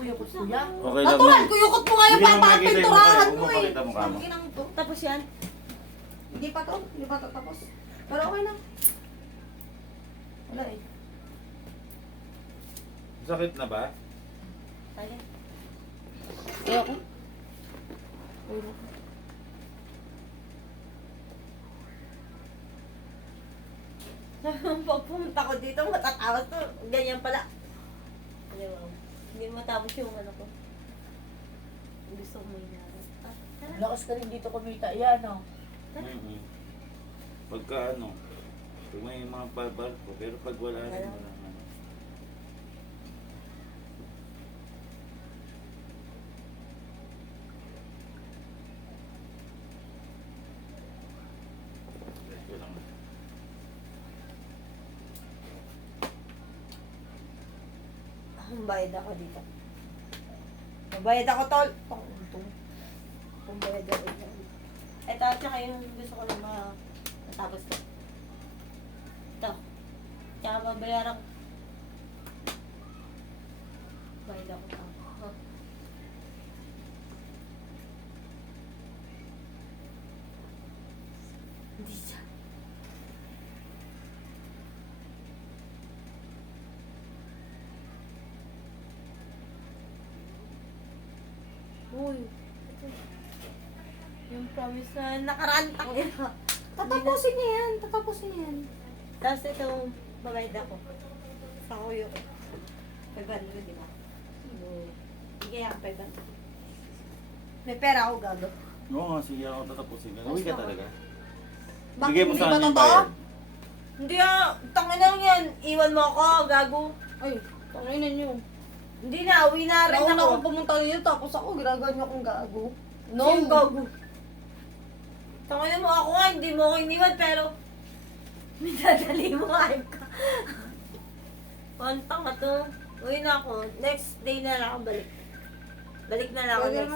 Kuyukot kuya. Okay lang Natural, yan. kuyukot mo nga yung Hindi mo pang makikita yung pinturahan mukha, mo huwag eh. mo makita mukha mo. Ang inang to. Tapos yan. Hindi pa to. Hindi pa to tapos. Pero okay na. Wala eh. Sakit na ba? Alin? Ayoko. Ulo. Pag pumunta ko dito, matatawas to. Ganyan pala. Ano, hindi matapos yung ano ko. Gusto ko may naras. Ah, tara. Lakas ka rin dito kumita. Yan o. Pagka ano, pag may mga barbar ko, pero pag wala rin, Wala. wala na. Ito lang. Bayad ako dito. Mabayad ako, tol. Pang-untong. Pambayad ako dito. Ito, tsaka yung gusto ko lang matapos ko. Ito. Tsaka babayaran ko. Bayad ako pa. Huh. Hindi siya. Uy. Yung promise na nakarantang ina. Tatapusin niya yan. Tatapusin niya yan. Tapos ito, babayad ako. Sa kuyo ko. 500, di ba? Bigay ako 500. May pera ako gago. Oo nga, sige ako tatapusin ka. Uwi ka talaga. Bakit Bigay mo hindi sa ba akin yung totoo? bayad. Hindi tangin lang yan. Iwan mo ako, gago. Ay, tanginan niyo. Hindi na, uwi na rin Nauna ako. akong pumunta dito tapos ako ginagawa niyo akong gago. No. Sino gago? Tangin mo ako nga, hindi mo ako iniwan, pero minadali mo hype ka. Pantang ka to. Uwi na ako. Next day na lang ako balik. Balik na lang ako Pwede next